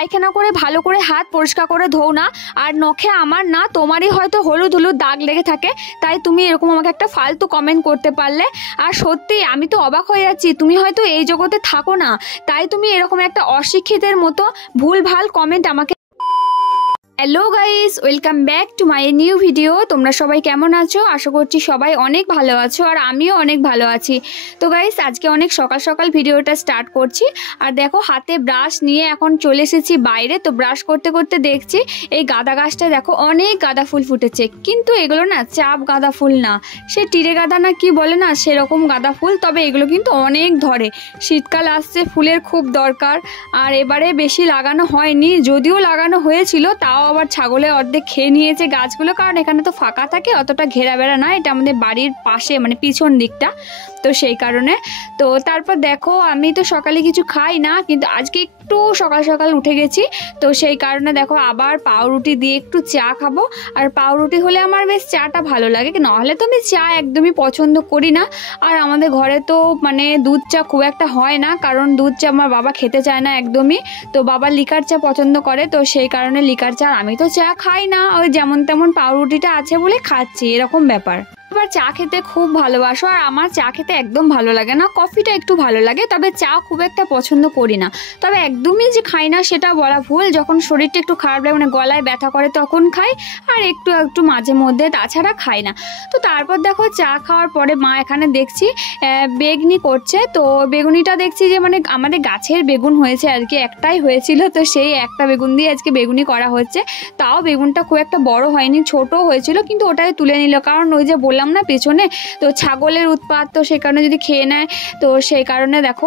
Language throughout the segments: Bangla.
পায়খানা করে ভালো করে হাত পরিষ্কার করে ধোও না, আর নখে আমার না তোমারই হয়তো হলুদ হলুদ দাগ লেগে থাকে, তাই তুমি এরকম আমাকে একটা ফালতু কমেন্ট করতে পারলে। আর সত্যি আমি তো অবাক হয়ে যাচ্ছি, তুমি হয়তো এই জগতে থাকো না, তাই তুমি এরকম একটা অশিক্ষিতের মতো ভুলভাল কমেন্ট আমাকে। Hello guys, welcome back to my new video. তোমরা সবাই কেমন আছো? আশা করছি সবাই অনেক ভালো আছো, আর আমিও অনেক ভালো আছি। তো গাইস, আজকে অনেক সকাল সকাল ভিডিওটা স্টার্ট করছি। আর দেখো, হাতে ব্রাশ নিয়ে এখন চলে এসেছি বাইরে। তো ব্রাশ করতে করতে দেখছি এই গাঁদা গাছটা দেখো অনেক গাঁদা ফুল ফুটেছে, কিন্তু এগুলো না চাপ গাঁদা ফুল না, সে টিরে গাঁদা না কি বলে না, সেরকম গাঁদা ফুল। তবে এগুলো কিন্তু অনেক ধরে, শীতকাল আসছে, ফুলের খুব দরকার। আর এবারে বেশি লাগানো হয়নি, যদিও লাগানো হয়েছিল তাও আবার ছাগলে অর্ধেক খেয়ে নিয়েছে গাছগুলো, কারণ এখানে তো ফাঁকা থাকে, অতটা ঘেরা বেড়া না, এটা আমাদের বাড়ির পাশে মানে পিছন দিকটা, তো সেই কারণে। তো তারপর দেখো, আমি তো সকালে কিছু খাই না, কিন্তু আজকে একটু সকাল সকাল উঠে গেছি, তো সেই কারণে দেখো আবার পাউরুটি দিয়ে একটু চা খাবো। আর পাউরুটি হলে আমার বেশ চাটা ভালো লাগে, নাহলে তো আমি চা একদমই পছন্দ করি না। আর আমাদের ঘরে তো মানে দুধ চা খুব একটা হয় না, কারণ দুধ চা আমার বাবা খেতে চায় না একদমই, তো বাবা লিকার চা পছন্দ করে, তো সেই কারণে লিকার চা। আমি তো চা খাই না, ওই যেমন তেমন পাউরুটিটা আছে বলে খাচ্ছি, এরকম ব্যাপার। আবার চা খেতে খুব ভালোবাসো, আর আমার চা খেতে একদম ভালো লাগে না, কফিটা একটু ভালো লাগে, তবে চা খুব একটা পছন্দ করি না। তবে একদমই যে খাই না সেটা বলা ভুল, যখন শরীরটা একটু খারাপ লাগে মানে গলায় ব্যথা করে তখন খাই, আর একটু একটু মাঝে মধ্যে, তাছাড়া খাই না। তো তারপর দেখো চা খাওয়ার পরে মা এখানে দেখছি বেগুনি করছে। তো বেগুনিটা দেখছি যে মানে আমাদের গাছের বেগুন হয়েছে আর কি, একটাই হয়েছিল, তো সেই একটা বেগুন দিয়ে আজকে বেগুনি করা হচ্ছে। তাও বেগুনটা খুব একটা বড় হয়নি, ছোট হয়েছিল, কিন্তু ওটাই তুলে নিল, কারণ ওই যে বললাম না পেছনে তো ছাগলের উৎপাত, তো সেই কারণে যদি খেয়ে নেয়, তো সেই কারণে দেখো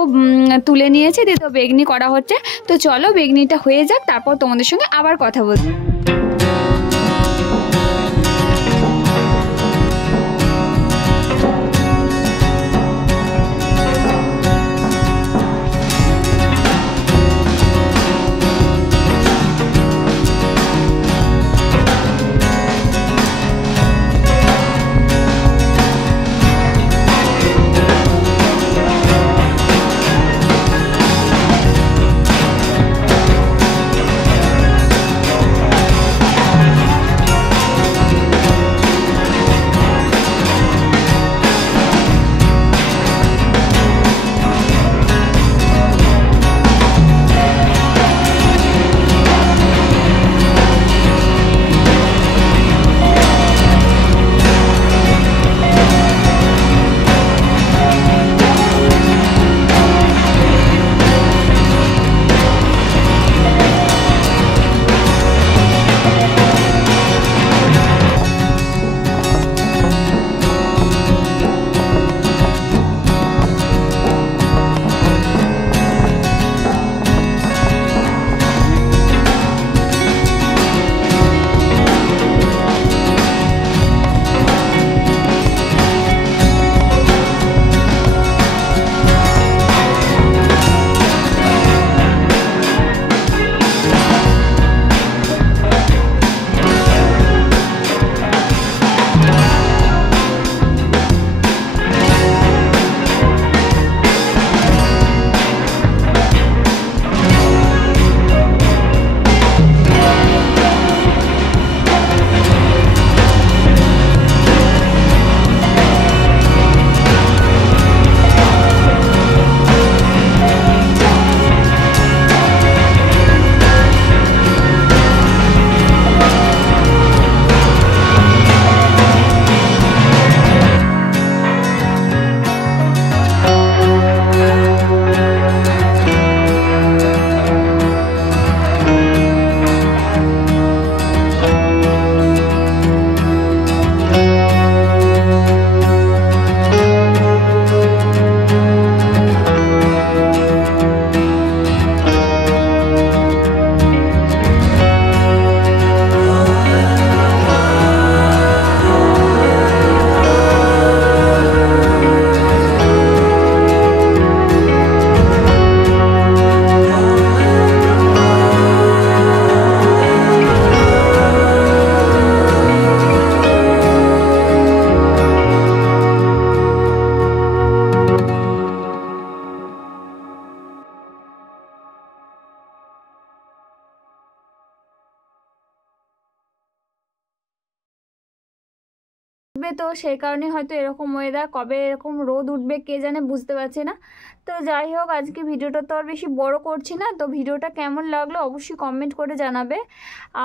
তুলে নিয়েছে, দিয়ে তো বেগনি করা হচ্ছে। তো চলো বেগনিটা হয়ে যাক, তারপর তোমাদের সঙ্গে আবার কথা বলবো। তো সেই কারণে হয়তো এরকম ওয়েদার, কবে এরকম রোদ উঠবে কে জানে, বুঝতে পারছি না। তো যাই হোক, আজকে ভিডিওটা তো আর বেশি বড় করছি না। তো ভিডিওটা কেমন লাগলো অবশ্যই কমেন্ট করে জানাবে,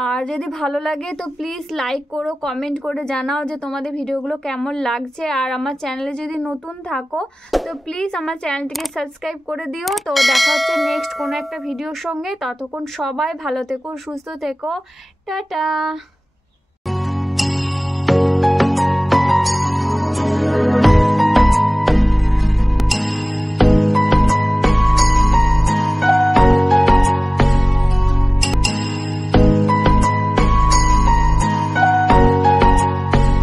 আর যদি ভালো লাগে তো প্লিজ লাইক করো, কমেন্ট করে জানাও যে তোমাদের ভিডিওগুলো কেমন লাগছে। আর আমার চ্যানেলে যদি নতুন থাকো তো প্লিজ আমার চ্যানেলটিকে সাবস্ক্রাইব করে দিও। তো দেখা হচ্ছে নেক্সট কোনো একটা ভিডিওর সঙ্গে, ততক্ষণ সবাই ভালো থেকো, সুস্থ থেকো, টাটা।